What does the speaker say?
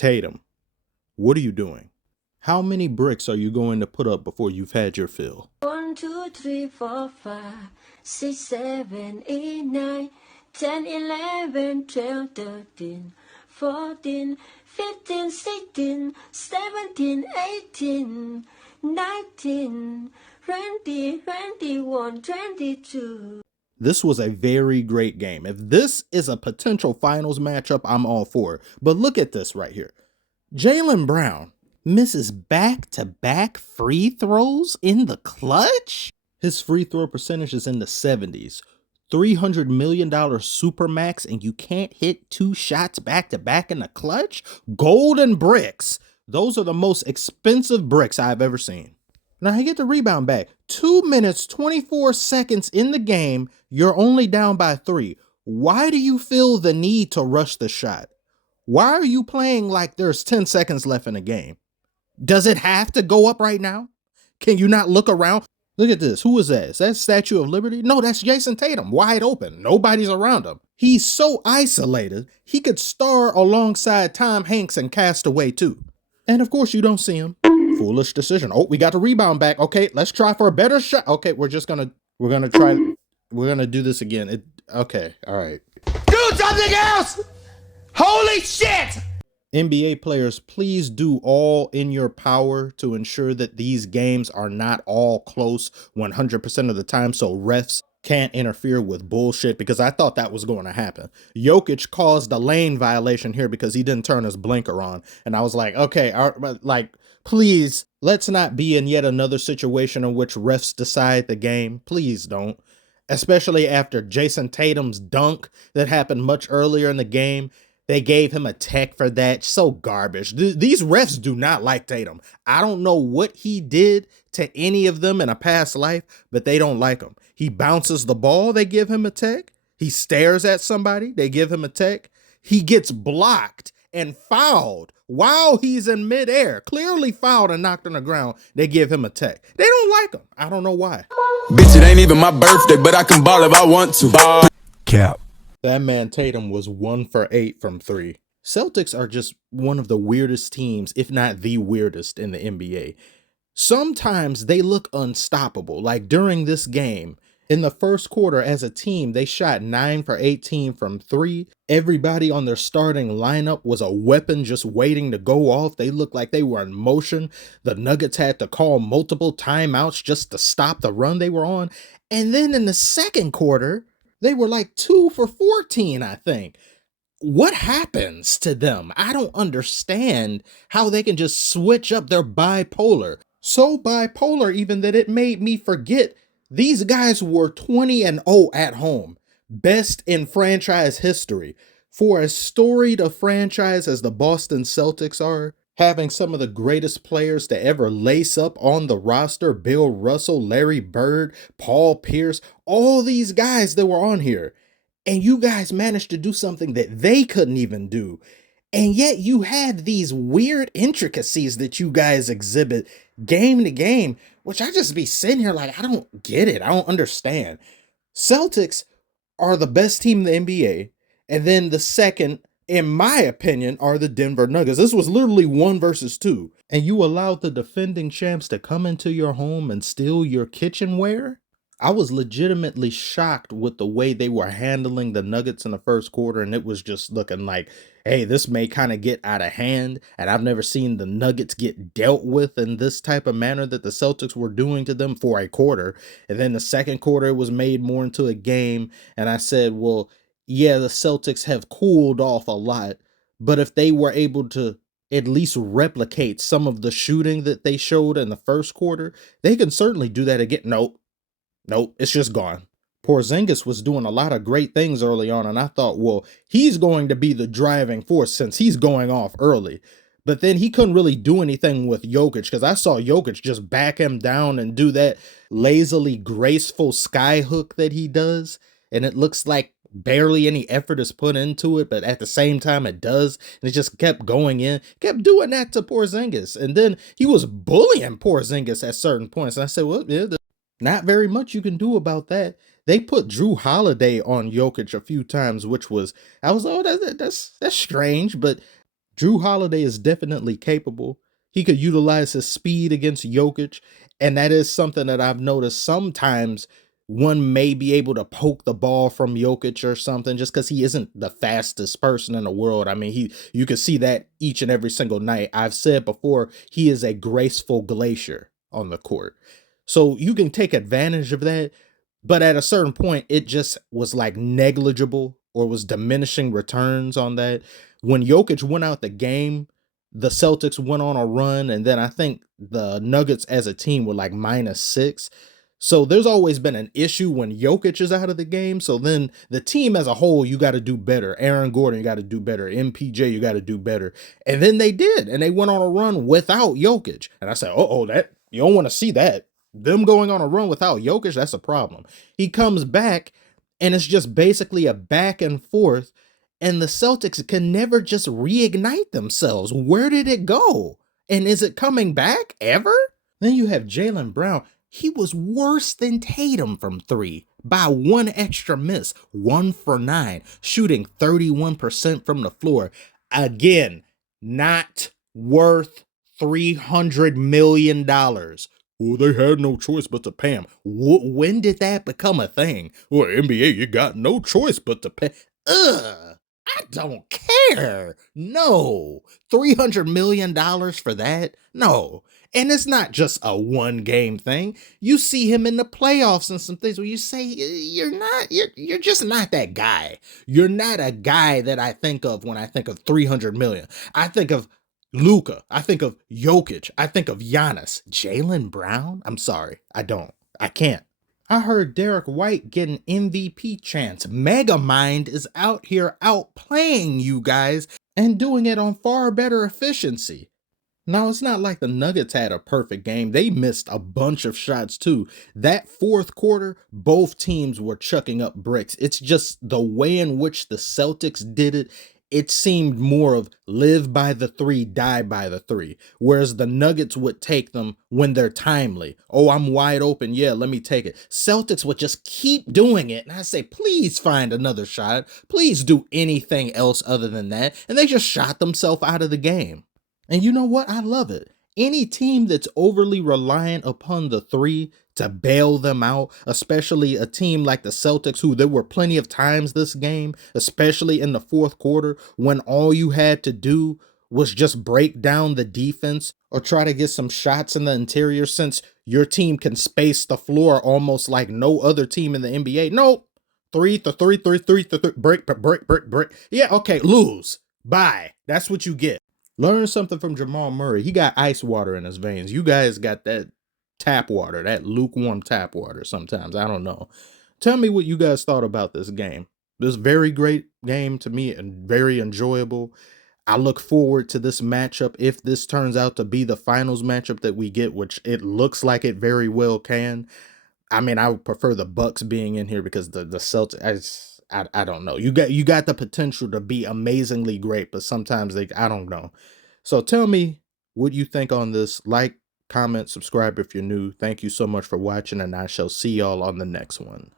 Tatum, what are you doing? How many bricks are you going to put up before you've had your fill? 1, 2, 3, 4, 5, 6, 7, 8, 9, 10, 11, 12, 13, 14, 15, 16, 17, 18, 19, 20, 21, 22. This was a very great game. If this is a potential finals matchup, I'm all for it. But look at this right here. Jaylen Brown misses back-to-back free throws in the clutch? His free throw percentage is in the 70s. $300 million supermax, and you can't hit 2 shots back-to-back in the clutch? Golden bricks. Those are the most expensive bricks I've ever seen. Now he get the rebound back. 2 minutes, 24 seconds in the game. You're only down by 3. Why do you feel the need to rush the shot? Why are you playing like there's 10 seconds left in the game? Does it have to go up right now? Can you not look around? Look at this. Who is that? Is that Statue of Liberty? No, that's Jayson Tatum, wide open. Nobody's around him. He's so isolated, he could star alongside Tom Hanks in Castaway too. And of course, you don't see him. Foolish decision. Oh, we got the rebound back. Okay, let's try for a better shot. Okay, we're gonna do this again. Okay, all right. Do something else! Holy shit! NBA players, please do all in your power to ensure that these games are not all close 100% of the time so refs can't interfere with bullshit, because I thought that was going to happen. Jokic caused a lane violation here because he didn't turn his blinker on. And I was like, okay, please, let's not be in yet another situation in which refs decide the game. Please don't. Especially after Jayson Tatum's dunk that happened much earlier in the game. They gave him a tech for that. So garbage. These refs do not like Tatum. I don't know what he did to any of them in a past life, but they don't like him. He bounces the ball, they give him a tech. He stares at somebody, they give him a tech. He gets blocked and fouled while he's in midair. Clearly fouled and knocked on the ground. They give him a tech. They don't like him. I don't know why. Bitch, it ain't even my birthday, but I can ball if I want to. Ball. Cap. That man Tatum was 1 for 8 from 3. Celtics are just one of the weirdest teams, if not the weirdest in the NBA. Sometimes they look unstoppable. Like during this game, in the first quarter as a team, they shot 9 for 18 from 3. Everybody on their starting lineup was a weapon just waiting to go off. They looked like they were in motion. The Nuggets had to call multiple timeouts just to stop the run they were on. And then in the second quarter, they were like 2 for 14, I think. What happens to them? I don't understand how they can just switch up their bipolar. So bipolar even that it made me forget these guys were 20-0 at home. Best in franchise history. For as storied a franchise as the Boston Celtics are, having some of the greatest players to ever lace up on the roster, Bill Russell, Larry Bird, Paul Pierce, all these guys that were on here. And you guys managed to do something that they couldn't even do. And yet you had these weird intricacies that you guys exhibit game to game, which I just be sitting here like, I don't get it. I don't understand. Celtics are the best team in the NBA. And then the second, in my opinion, are the Denver Nuggets. This was literally 1 versus 2. And you allowed the defending champs to come into your home and steal your kitchenware? I was legitimately shocked with the way they were handling the Nuggets in the first quarter, and it was just looking like, hey, this may kind of get out of hand, and I've never seen the Nuggets get dealt with in this type of manner that the Celtics were doing to them for a quarter. And then the second quarter, it was made more into a game, and I said, well, yeah, the Celtics have cooled off a lot, but if they were able to at least replicate some of the shooting that they showed in the first quarter, they can certainly do that again. Nope, it's just gone. Porzingus was doing a lot of great things early on, and I thought, well, he's going to be the driving force since he's going off early. But then he couldn't really do anything with Jokic, because I saw Jokic just back him down and do that lazily graceful sky hook that he does, and it looks like barely any effort is put into it, but at the same time it does, and it just kept going in, kept doing that to Porzingus. And then he was bullying Porzingus at certain points, and I said, well, yeah, not very much you can do about that. They put Drew Holiday on Jokic a few times, which was, I was, oh, that's strange. But Drew Holiday is definitely capable. He could utilize his speed against Jokic, and that is something that I've noticed sometimes one may be able to poke the ball from Jokic or something just because he isn't the fastest person in the world. I mean, you can see that each and every single night. I've said before, he is a graceful glacier on the court. So you can take advantage of that, but at a certain point, it just was like negligible or was diminishing returns on that. When Jokic went out the game, the Celtics went on a run, and then I think the Nuggets as a team were like -6. So there's always been an issue when Jokic is out of the game. So then the team as a whole, you got to do better. Aaron Gordon, you got to do better. MPJ, you got to do better. And then they did, and they went on a run without Jokic. And I said, that you don't want to see that. Them going on a run without Jokic, that's a problem. He comes back, and it's just basically a back and forth, and the Celtics can never just reignite themselves. Where did it go? And is it coming back ever? Then you have Jaylen Brown. He was worse than Tatum from 3 by one extra miss, 1 for 9, shooting 31% from the floor. Again, not worth $300 million. Well, they had no choice but to pay him. When did that become a thing? Well, NBA, you got no choice but to pay. I don't care. No. $300 million for that? No. And it's not just a one game thing. You see him in the playoffs and some things where you say, you're just not that guy. You're not a guy that I think of when I think of 300 million. I think of Luka. I think of Jokic. I think of Giannis. Jaylen Brown? I'm sorry. I don't. I can't. I heard Derek White get an MVP chance. Megamind is out here outplaying you guys and doing it on far better efficiency. Now, it's not like the Nuggets had a perfect game. They missed a bunch of shots too. That fourth quarter, both teams were chucking up bricks. It's just the way in which the Celtics did it. It seemed more of live by the 3, die by the 3. Whereas the Nuggets would take them when they're timely. Oh, I'm wide open. Yeah, let me take it. Celtics would just keep doing it. And I say, please find another shot. Please do anything else other than that. And they just shot themselves out of the game. And you know what? I love it. Any team that's overly reliant upon the 3 to bail them out, especially a team like the Celtics, who there were plenty of times this game, especially in the fourth quarter, when all you had to do was just break down the defense or try to get some shots in the interior, since your team can space the floor almost like no other team in the NBA. No, 3 to 3, 3, 3 to 3, break. Yeah, okay, lose. Bye. That's what you get. Learn something from Jamal Murray. He got ice water in his veins. You guys got that tap water, that lukewarm tap water sometimes. I don't know. Tell me what you guys thought about this game. This very great game to me and very enjoyable. I look forward to this matchup if this turns out to be the finals matchup that we get, which it looks like it very well can. I mean, I would prefer the Bucks being in here because the Celtics, I don't know. You got the potential to be amazingly great, but sometimes I don't know. So tell me what you think on this. Like, comment, subscribe if you're new. Thank you so much for watching, and I shall see y'all on the next one.